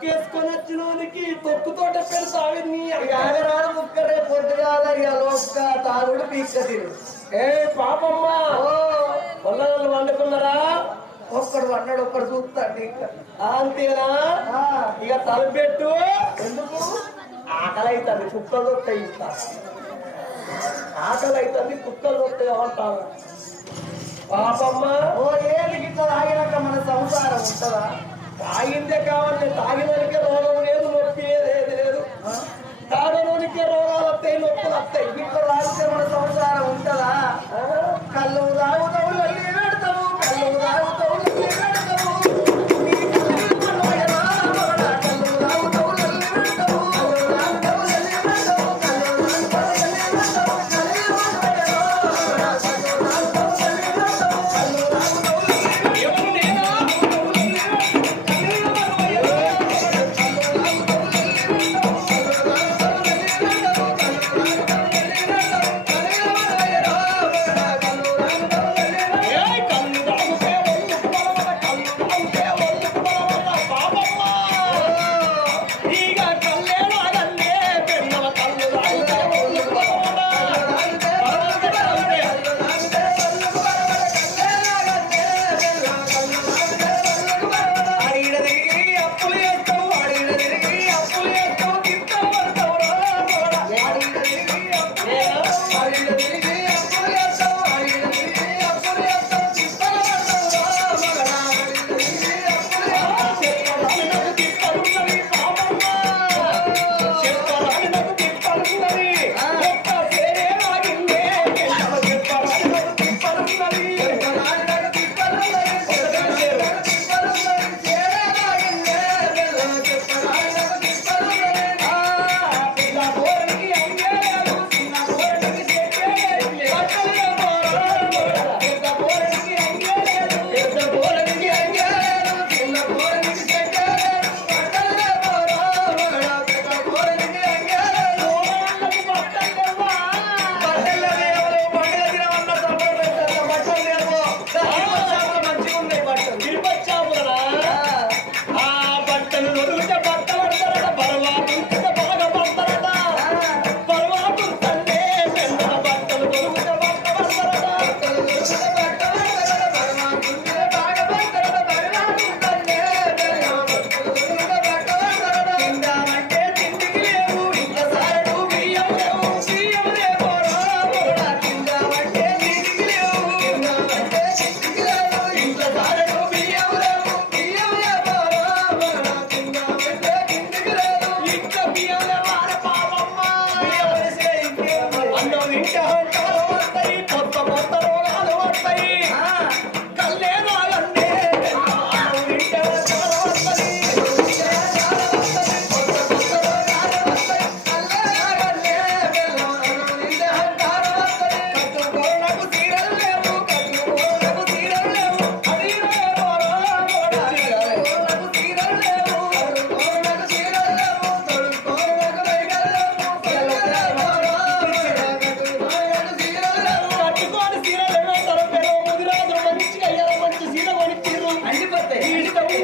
కేసుకొని వచ్చినోనికి తొక్కుతోట పెడతావి ఏ పాపమ్మా! వల్లలు వండుకున్నారా? ఒక్కడు అన్నాడు ఒక్కడు చూస్తాడు అంతేనా? ఇక తలపెట్టు. ఎందుకు? ఆకలి అవుతుంది కుక్కలు వస్తాయి ఇస్తా. ఆకలి అవుతుంది కుక్కలు వస్తాయి అంటాను పాపమ్మ! ఓ ఏది గిట్ల తాగినాక మన సంసారం ఉంటుందా? తాగిందే కావాలి తాగిన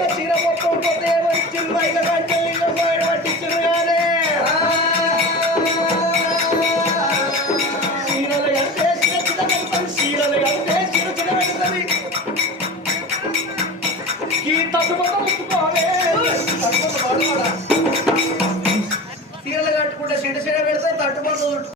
చీర మొత్తం పోతే వచ్చింది బయట కంచెల్లి బయట పట్టించారు కానీ చీరలు కంటే